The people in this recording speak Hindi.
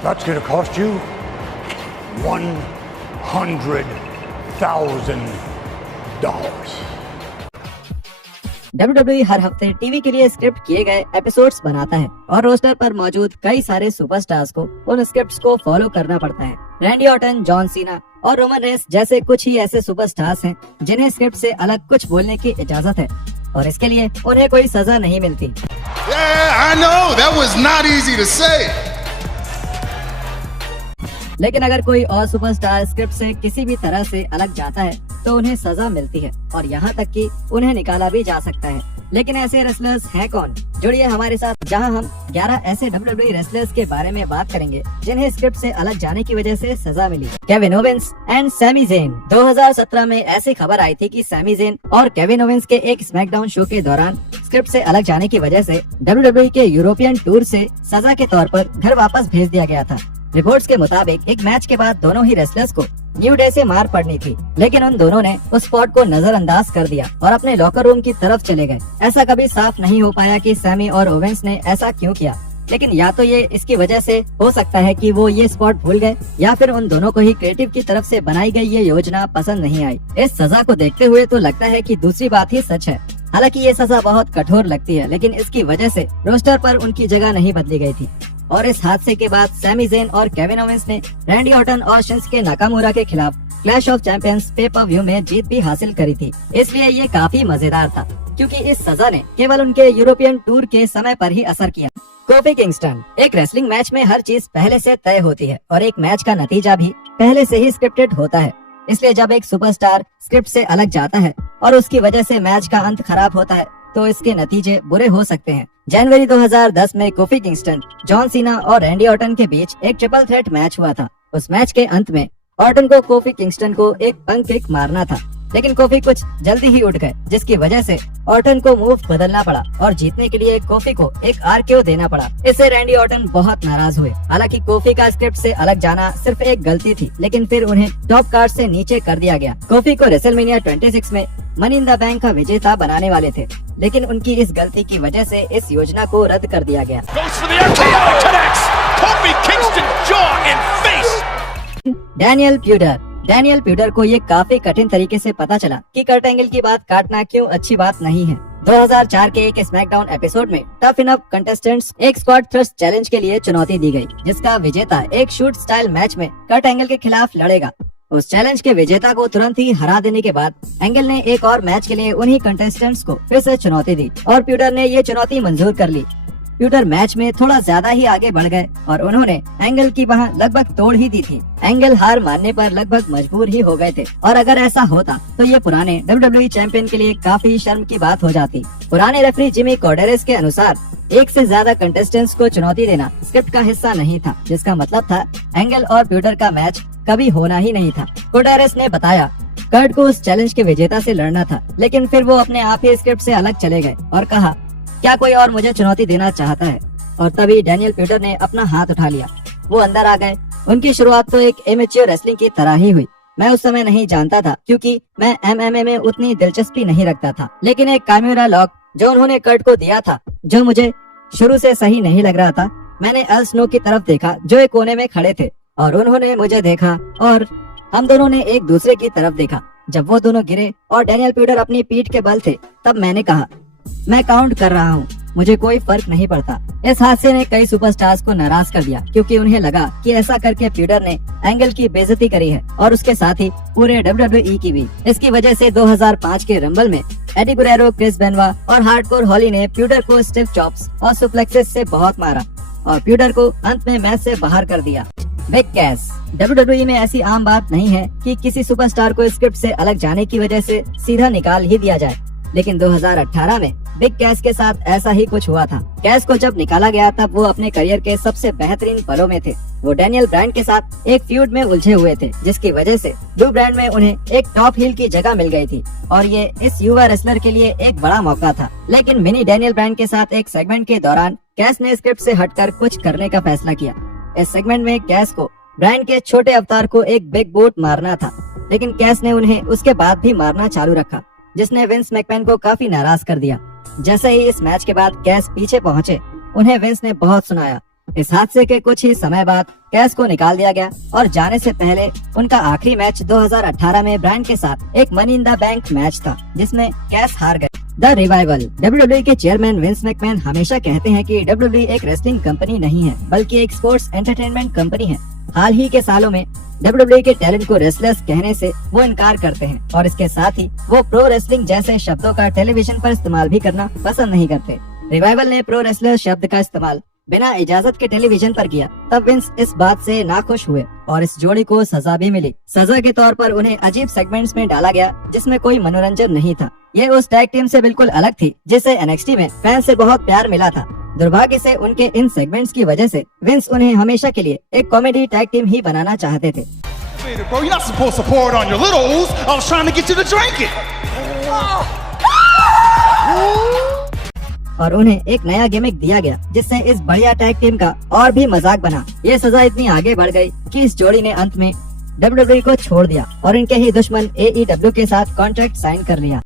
That's going to cost you $100,000. WWE हर हफ्ते टीवी के लिए स्क्रिप्ट किए गए एपिसोड्स बनाता है और रोस्टर पर मौजूद कई सारे सुपरस्टार्स को उन स्क्रिप्ट्स को फॉलो करना पड़ता है। रैंडी ऑर्टन, जॉन सीना और रोमन रेस जैसे कुछ ही ऐसे सुपरस्टार्स हैं जिन्हें स्क्रिप्ट से अलग कुछ बोलने की इजाजत है और इसके लिए उन्हें कोई सजा नहीं मिलती। I know, that was not easy to say. लेकिन अगर कोई और सुपरस्टार स्क्रिप्ट से किसी भी तरह से अलग जाता है तो उन्हें सजा मिलती है और यहाँ तक कि उन्हें निकाला भी जा सकता है। लेकिन ऐसे रेसलर्स हैं कौन? जुड़िए हमारे साथ जहां हम 11 ऐसे WWE रेसलर्स के बारे में बात करेंगे जिन्हें स्क्रिप्ट से अलग जाने की वजह से सजा मिली। Kevin Owens and Sami Zayn. 2017 में ऐसी खबर आई थी कि सैमी ज़ेन और केविन ओवेंस के एक स्मैकडाउन शो के दौरान स्क्रिप्ट से अलग जाने की वजह से WWE के यूरोपियन टूर से सजा के तौर पर घर वापस भेज दिया गया था। रिपोर्ट्स के मुताबिक एक मैच के बाद दोनों ही रेसलर्स को न्यू डे से मार पड़नी थी, लेकिन उन दोनों ने उस स्पॉट को नजरअंदाज कर दिया और अपने लॉकर रूम की तरफ चले गए। ऐसा कभी साफ नहीं हो पाया कि सैमी और ओवेंस ने ऐसा क्यों किया, लेकिन या तो ये इसकी वजह से हो सकता है कि वो ये स्पॉट भूल गए या फिर उन दोनों को ही क्रिएटिव की तरफ से बनाई गई ये योजना पसंद नहीं आई। इस सजा को देखते हुए तो लगता है कि दूसरी बात ही सच है। हालांकि ये सजा बहुत कठोर लगती है, लेकिन इसकी वजह से रोस्टर पर उनकी जगह नहीं बदली गई थी। और इस हादसे के बाद सैमी ज़ेन और केविन ओवेंस ने रैंडी ऑर्टन और शिंसुके नाकामुरा के खिलाफ क्लैश ऑफ चैंपियंस पे पर व्यू में जीत भी हासिल करी थी। इसलिए ये काफी मजेदार था क्योंकि इस सजा ने केवल उनके यूरोपियन टूर के समय पर ही असर किया। Coffee Kingston. एक रेसलिंग मैच में हर चीज पहले से तय होती है और एक मैच का नतीजा भी पहले से ही स्क्रिप्टेड होता है। इसलिए जब एक सुपरस्टार स्क्रिप्ट से अलग जाता है और उसकी वजह से मैच का अंत खराब होता है तो इसके नतीजे बुरे हो सकते हैं। जनवरी 2010 में कोफी किंगस्टन, जॉन सीना और रैंडी ऑर्टन के बीच एक ट्रिपल थ्रेट मैच हुआ था। उस मैच के अंत में ऑर्टन को कोफी किंगस्टन को एक पंक किक मारना था, लेकिन कोफी कुछ जल्दी ही उठ गए, जिसकी वजह से ऑर्टन को मूव बदलना पड़ा और जीतने के लिए कोफी को एक RKO देना पड़ा। इससे रैंडी ऑर्टन बहुत नाराज हुए। हालांकि कोफी का स्क्रिप्ट से अलग जाना सिर्फ एक गलती थी, लेकिन फिर उन्हें टॉप कार्ड से नीचे कर दिया गया। कोफी को रेसलमेनिया 26 में मनी इन द बैंक का विजेता बनाने वाले थे, लेकिन उनकी इस गलती की वजह से इस योजना को रद्द कर दिया गया। डैनियल प्यूडर को ये काफी कठिन तरीके से पता चला कि कर्ट एंगल की बात काटना क्यों अच्छी बात नहीं है। 2004 के एक स्मैकडाउन एपिसोड में टफ इनफ कंटेस्टेंट्स एक स्क्वाड थ्रस्ट चैलेंज के लिए चुनौती दी गई, जिसका विजेता एक शूट स्टाइल मैच में कर्ट एंगल के खिलाफ लड़ेगा। उस चैलेंज के विजेता को तुरंत ही हरा देने के बाद एंगल ने एक और मैच के लिए उन्हीं कंटेस्टेंट्स को फिर से चुनौती दी और प्यूडर ने ये चुनौती मंजूर कर ली। प्यूडर मैच में थोड़ा ज्यादा ही आगे बढ़ गए और उन्होंने एंगल की वहां लगभग तोड़ ही दी थी। एंगल हार मानने पर लगभग मजबूर ही हो गए थे और अगर ऐसा होता तो ये पुराने WWE चैंपियन के लिए काफी शर्म की बात हो जाती। पुराने रेफरी जिमी कॉर्डेरेस के अनुसार एक से ज्यादा कंटेस्टेंट्स को चुनौती देना स्क्रिप्ट का हिस्सा नहीं था, जिसका मतलब था एंगल और प्यूडर का मैच कभी होना ही नहीं था। कॉर्डेरेस ने बताया कर्ट को उस चैलेंज के विजेता से लड़ना था, लेकिन फिर वो अपने आप ही स्क्रिप्ट से अलग चले गए और कहा क्या कोई और मुझे चुनौती देना चाहता है, और तभी डैनियल प्यूडर ने अपना हाथ उठा लिया। वो अंदर आ गए। उनकी शुरुआत तो एक एमेच्योर रेसलिंग की तरह ही हुई। मैं उस समय नहीं जानता था क्योंकि मैं MMA में उतनी दिलचस्पी नहीं रखता था, लेकिन एक कैमेरा लॉक जो उन्होंने कर्ट को दिया था, जो मुझे शुरू से सही नहीं लग रहा था। मैंने अल स्नो की तरफ देखा जो एक कोने में खड़े थे और उन्होंने मुझे देखा और हम दोनों ने एक दूसरे की तरफ देखा। जब वो दोनों गिरे और डैनियल प्यूडर अपनी पीठ के बल थे, तब मैंने कहा मैं काउंट कर रहा हूँ, मुझे कोई फर्क नहीं पड़ता। इस हादसे ने कई सुपरस्टार्स को नाराज कर दिया क्योंकि उन्हें लगा कि ऐसा करके प्यूडर ने एंगल की बेइज्जती करी है और उसके साथ ही पूरे WWE की भी। इसकी वजह से 2005 के रंबल में एडी गुरेरो, क्रिस बेनवा और हार्डकोर हॉली ने प्यूडर को स्टिफ चॉप्स और सुप्लेक्सेस से बहुत मारा और प्यूडर को अंत में मैच से बाहर कर दिया। Big cash. WWE में ऐसी आम बात नहीं है कि किसी सुपरस्टार को स्क्रिप्ट से अलग जाने की वजह से सीधा निकाल ही दिया जाए, लेकिन 2018 में बिग कैश के साथ ऐसा ही कुछ हुआ था। कैश को जब निकाला गया तब वो अपने करियर के सबसे बेहतरीन पलों में थे। वो डैनियल ब्रांड के साथ एक फ्यूड में उलझे हुए थे, जिसकी वजह से ब्लू ब्रांड में उन्हें एक टॉप हील की जगह मिल गई थी और ये इस युवा रेसलर के लिए एक बड़ा मौका था। लेकिन मिनी डैनियल ब्रांड के साथ एक सेगमेंट के दौरान कैश ने स्क्रिप्ट से हटकर कुछ करने का फैसला किया। इस सेगमेंट में कैश को ब्रांड के छोटे अवतार को एक बिग बूट मारना था, लेकिन कैश ने उन्हें उसके बाद भी मारना चालू रखा, जिसने विंस मैकमैन को काफी नाराज कर दिया। जैसे ही इस मैच के बाद कैश पीछे पहुंचे, उन्हें विंस ने बहुत सुनाया इस हादसे के कुछ ही समय बाद कैस को निकाल दिया गया और जाने से पहले उनका आखिरी मैच 2018 में ब्रायन के साथ एक money in the bank match था जिसमें कैस हार गए। The revival. WWE के चेयरमैन विंस मैकमैन हमेशा कहते हैं कि WWE एक रेसलिंग कंपनी नहीं है बल्कि एक स्पोर्ट्स एंटरटेनमेंट कंपनी है। हाल ही के सालों में WWE के टैलेंट को रेसलर्स कहने से वो इनकार करते हैं और इसके साथ ही वो प्रो रेसलिंग जैसे शब्दों का टेलीविजन पर इस्तेमाल भी करना पसंद नहीं करते। रिवाइवल ने प्रो रेसलर शब्द का इस्तेमाल बिना इजाजत के टेलीविजन पर किया तब विंस इस बात से नाखुश हुए और इस जोड़ी को सजा भी मिली। सजा के तौर पर उन्हें अजीब सेगमेंट्स में डाला गया जिसमें कोई मनोरंजन नहीं था। ये उस टैग टीम से बिल्कुल अलग थी जिसे NXT में फैन से बहुत प्यार मिला था। दुर्भाग्य से उनके इन सेगमेंट्स की वजह से विंस उन्हें हमेशा के लिए एक कॉमेडी टैग टीम ही बनाना चाहते थे। Bro, you're not supposed to pour it on your littles. I was trying to get you to drink it. और उन्हें एक नया गिमिक दिया गया जिससे इस बढ़िया टैग टीम का और भी मजाक बना। ये सजा इतनी आगे बढ़ गई कि इस जोड़ी ने अंत में WWE को छोड़ दिया और इनके ही दुश्मन AEW के साथ कॉन्ट्रैक्ट साइन कर लिया।